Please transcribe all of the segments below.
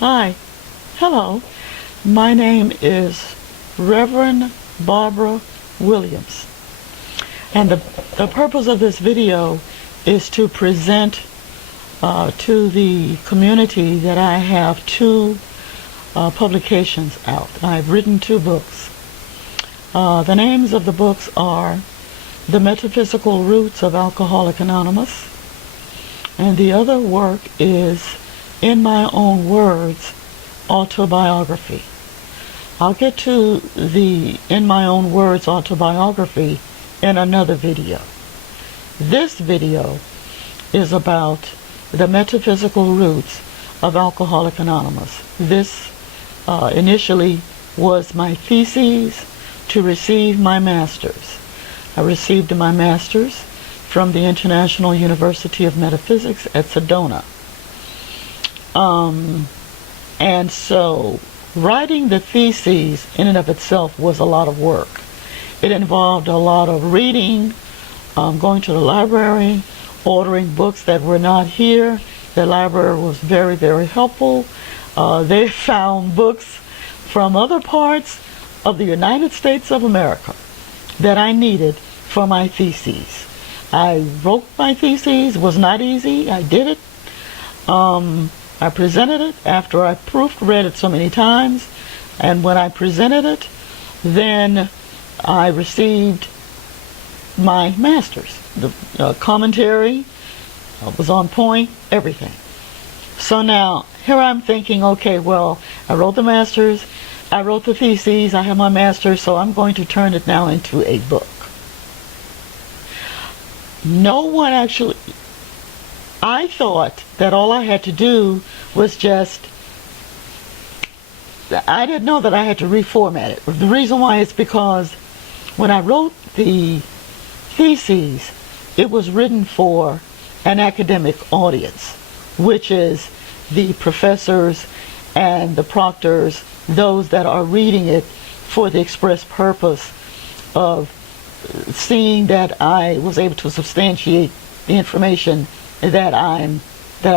Hi, hello. My name is Reverend Barbara Williams, and the purpose of this video is to present to the community that I have two publications out. I've written two books. The names of the books are The Metaphysical Roots of Alcoholics Anonymous, and the other work is In My Own Words, Autobiography. I'll get to the In My Own Words autobiography in another video. This video is about the metaphysical roots of Alcoholics Anonymous. This initially was my thesis to receive my master's. I received my master's from the International University of Metaphysics at Sedona. And so writing the theses in and of itself was a lot of work. It involved a lot of reading, going to the library, ordering books that were not here. The library was very, very helpful. They found books from other parts of the United States of America that I needed for my theses. I wrote my theses. It was not easy. I did it. I presented it after I proofread it so many times, and when I presented it, then I received my master's. The commentary was on point, everything. So now, here I'm thinking, okay, well, I wrote the master's, I wrote the theses, I have my master's, so I'm going to turn it now into a book. No one actually... I thought that all I had to do was just... I didn't know that I had to reformat it. The reason why is because when I wrote the theses, it was written for an academic audience, which is the professors and the proctors, those that are reading it for the express purpose of seeing that I was able to substantiate the information that I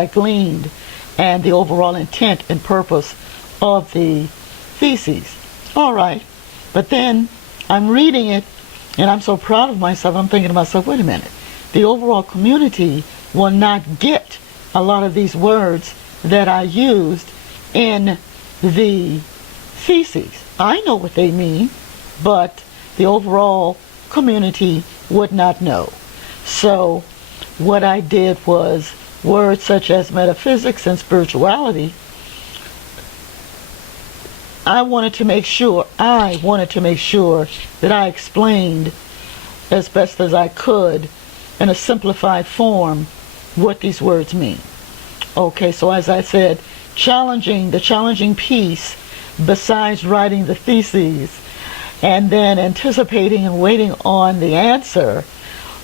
gleaned and the overall intent and purpose of the theses. All right, but then I'm reading it and I'm so proud of myself. I'm thinking to myself, wait a minute, the overall community will not get a lot of these words that I used in the theses. I know what they mean, but the overall community would not know. So what I did was words such as metaphysics and spirituality. I wanted to make sure that I explained as best as I could in a simplified form what these words mean. Okay, so as I said, the challenging piece, besides writing the theses and then anticipating and waiting on the answer,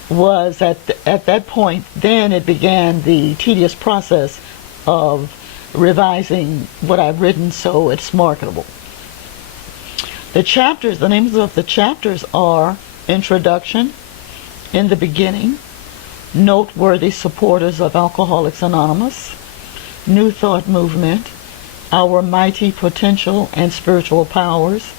was at that point, then it began the tedious process of revising what I've written so it's marketable. The names of the chapters are Introduction, In the Beginning, Noteworthy Supporters of Alcoholics Anonymous, New Thought Movement, Our Mighty Potential and Spiritual Powers,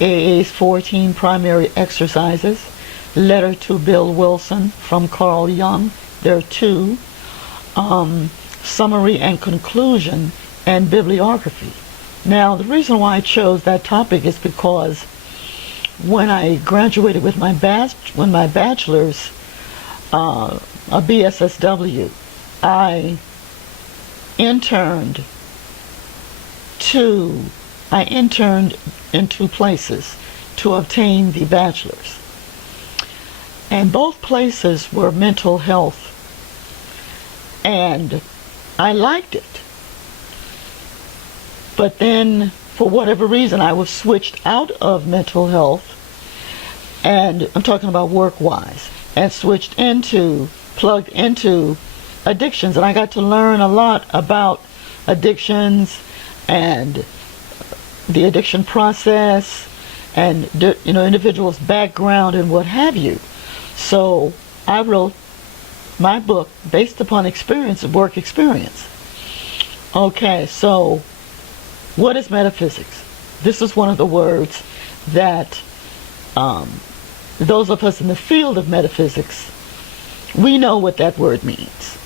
AA's 14 Primary Exercises, Letter to Bill Wilson from Carl Jung. There are two. Summary and Conclusion, and Bibliography. Now, the reason why I chose that topic is because when I graduated with my bachelor's, a BSSW, I interned in two places to obtain the bachelor's. And both places were mental health. And I liked it. But then, for whatever reason, I was switched out of mental health, and I'm talking about work-wise, and plugged into addictions. And I got to learn a lot about addictions and the addiction process and individuals' background and what have you. So I wrote my book based upon work experience. Okay, so What is metaphysics? This is one of the words that those of us in the field of metaphysics, we know what that word means.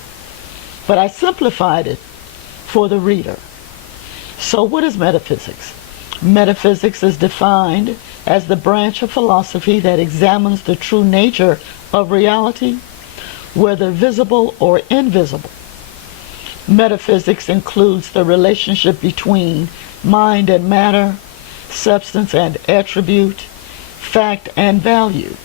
But I simplified it for the reader. So what is metaphysics? Metaphysics is defined as the branch of philosophy that examines the true nature of reality, whether visible or invisible. Metaphysics includes the relationship between mind and matter, substance and attribute, fact and value.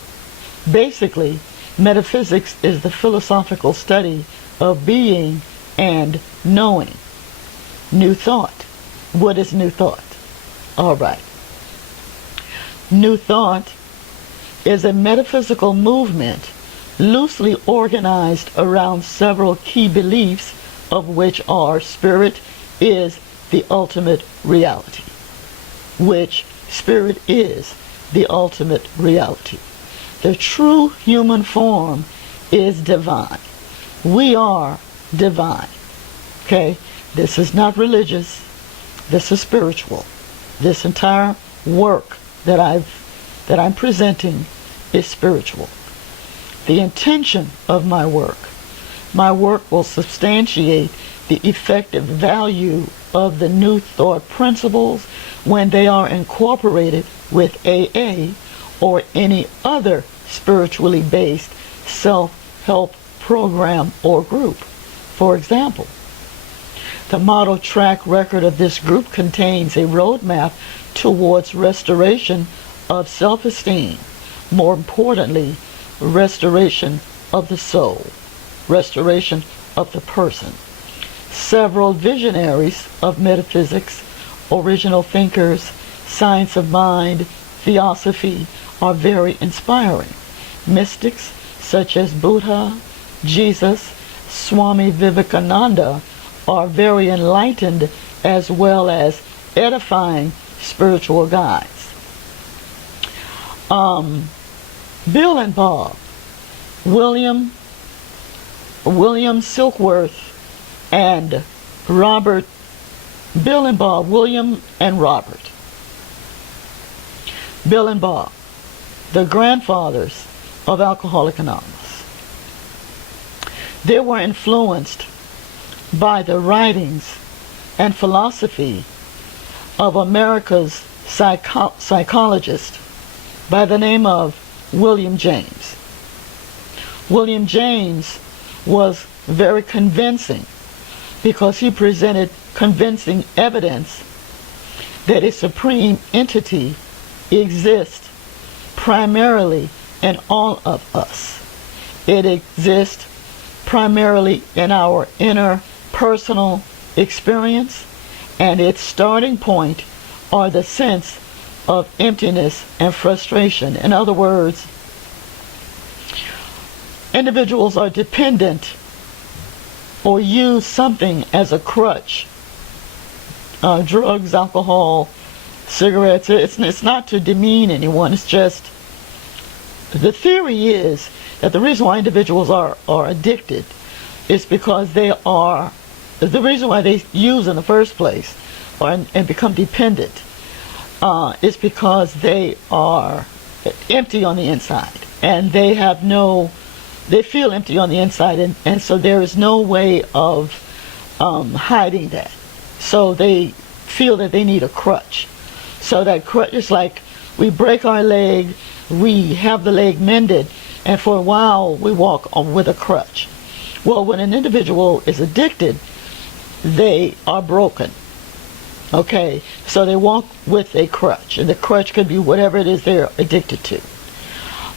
Basically, metaphysics is the philosophical study of being and knowing. New thought. What is new thought? All right. New thought is a metaphysical movement loosely organized around several key beliefs, of which are spirit is the ultimate reality. Which spirit is the ultimate reality. The true human form is divine. We are divine. Okay? This is not religious. This is spiritual. This entire work that I'm presenting is spiritual. The intention of my work will substantiate the effective value of the new thought principles when they are incorporated with AA or any other spiritually based self-help program or group. For example, the model track record of this group contains a roadmap towards restoration of self-esteem. More importantly, restoration of the soul, restoration of the person. Several visionaries of metaphysics, original thinkers, science of mind, theosophy are very inspiring. Mystics such as Buddha, Jesus, Swami Vivekananda are very enlightened as well as edifying spiritual guides. Bill and Bob, William Silkworth and Robert, Bill and Bob, William and Robert. Bill and Bob, the grandfathers of Alcoholics Anonymous. They were influenced by the writings and philosophy of America's psychologist by the name of William James. William James was very convincing because he presented convincing evidence that a supreme entity exists primarily in all of us. It exists primarily in our inner personal experience, and its starting point are the sense of emptiness and frustration. In other words, individuals are dependent or use something as a crutch. Drugs, alcohol, cigarettes. It's not to demean anyone. It's just the theory is that the reason why individuals are addicted is because they are, the reason why they use in the first place and become dependent is because they are empty on the inside, and they feel empty on the inside, and so there is no way of hiding that. So they feel that they need a crutch. So that crutch is like we break our leg, we have the leg mended, and for a while we walk on with a crutch. Well, when an individual is addicted, they are broken. Okay, so they walk with a crutch, and the crutch could be whatever it is they're addicted to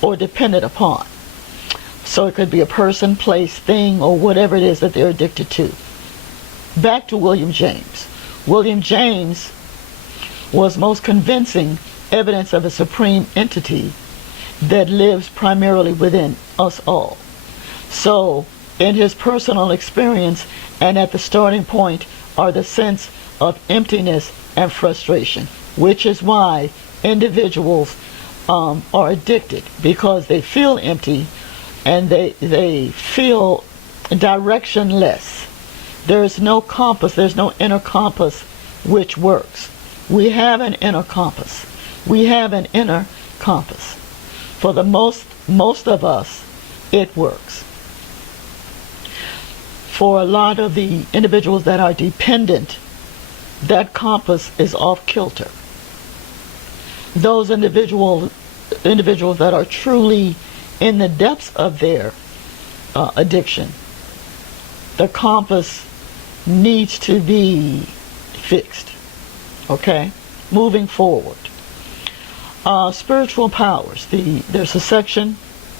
or dependent upon. So it could be a person, place, thing, or whatever it is that they're addicted to. Back to William James. William James was most convincing evidence of a supreme entity that lives primarily within us all. So, in his personal experience and at the starting point are the sense of emptiness and frustration, which is why individuals are addicted, because they feel empty and they feel directionless. There is no compass, there's no inner compass which works. We have an inner compass. We have an inner compass. For the most of us, it works. For a lot of the individuals that are dependent, that compass is off kilter. Those individuals that are truly in the depths of their addiction, the compass needs to be fixed. Okay? Moving forward. Spiritual powers. There's a section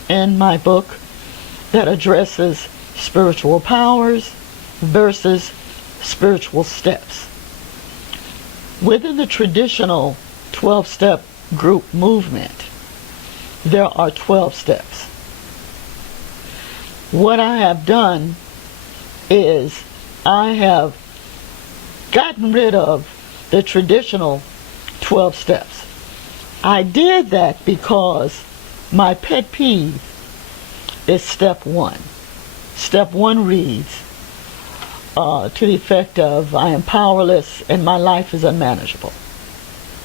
in my book that addresses spiritual powers versus spiritual steps. Within the traditional 12-step group movement, there are 12 steps. What I have done is I have gotten rid of the traditional 12 steps. I did that because my pet peeve is step 1. Step 1 reads to the effect of, I am powerless and my life is unmanageable.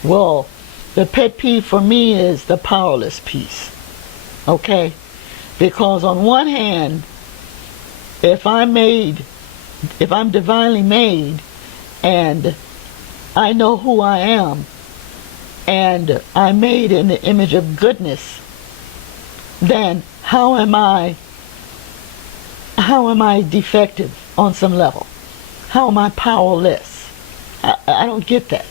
Well, the pet peeve for me is the powerless piece. Okay? Because on one hand, if I'm divinely made and I know who I am and I'm made in the image of goodness, then how am I defective on some level? How am I powerless? I don't get that.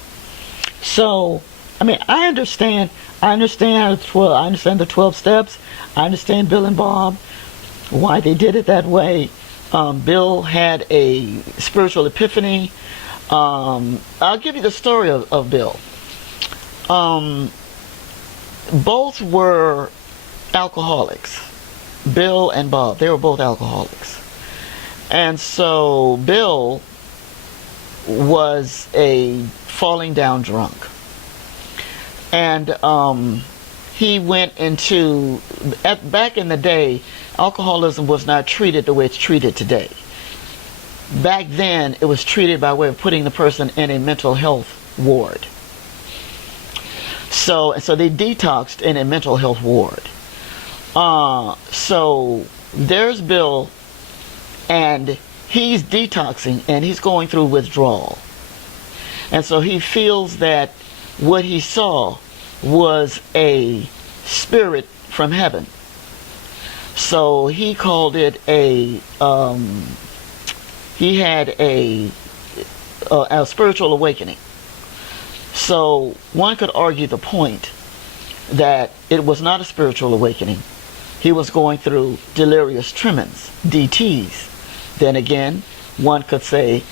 So, I mean, I understand the 12 steps. I understand Bill and Bob, why they did it that way. Bill had a spiritual epiphany. I'll give you the story of Bill. Both were alcoholics. Bill and Bob, they were both alcoholics. And so Bill was a falling down drunk. And he went into, back in the day, alcoholism was not treated the way it's treated today. Back then, it was treated by way of putting the person in a mental health ward. So they detoxed in a mental health ward. So there's Bill, and he's detoxing, and he's going through withdrawal. And so he feels that what he saw was a spirit from heaven. So he called it he had a spiritual awakening. So one could argue the point that it was not a spiritual awakening. He was going through delirious tremens, DTs. Then again, one could say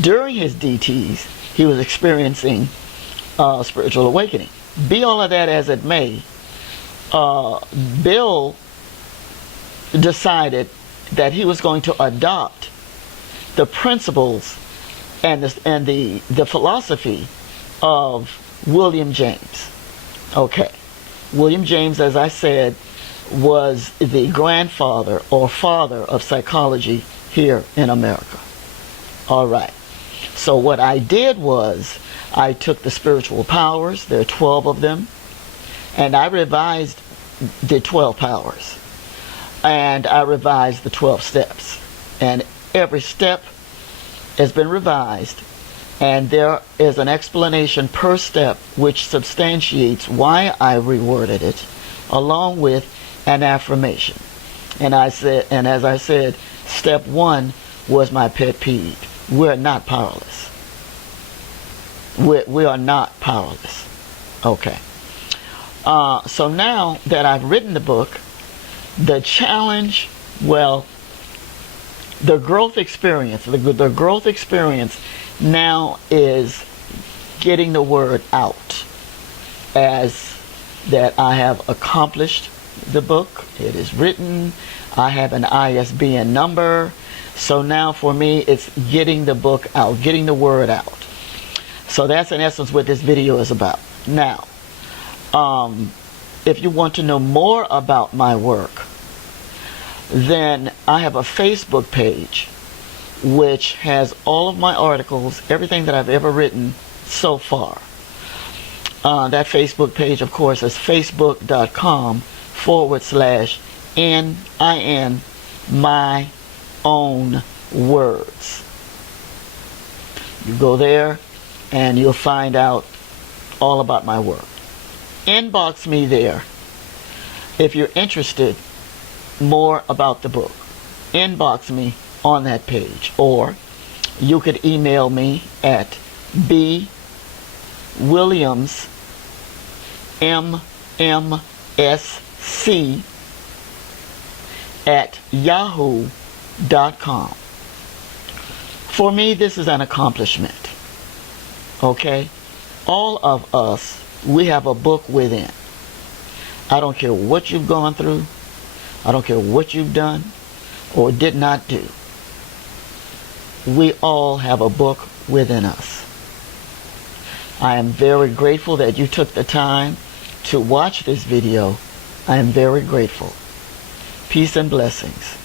during his DTs, he was experiencing spiritual awakening. Be all of that as it may, Bill decided that he was going to adopt the principles and the philosophy of William James. Okay. William James, as I said, was the grandfather or father of psychology here in America. All right. So what I did was I took the spiritual powers, there are 12 of them, and I revised the 12 powers. And I revised the 12 steps. And every step has been revised, and there is an explanation per step which substantiates why I reworded it, along with an affirmation. And as I said, step 1 was my pet peeve. We're not powerless. We are not powerless. Okay. So now that I've written the book, the challenge, well, the growth experience now is getting the word out as that I have accomplished the book. It is written. I have an ISBN number. So now for me, it's getting the book out, getting the word out. So that's in essence what this video is about. Now, if you want to know more about my work, then I have a Facebook page which has all of my articles, everything that I've ever written so far. That Facebook page, of course, is facebook.com/NIN my own words. You go there and you'll find out all about my work. Inbox me there if you're interested more about the book. Inbox me on that page, or you could email me at bwilliamsmmsc@yahoo.com. For me, this is an accomplishment. Okay? All of us, we have a book within. I don't care what you've gone through. I don't care what you've done or did not do. We all have a book within us. I am very grateful that you took the time to watch this video. I am very grateful. Peace and blessings.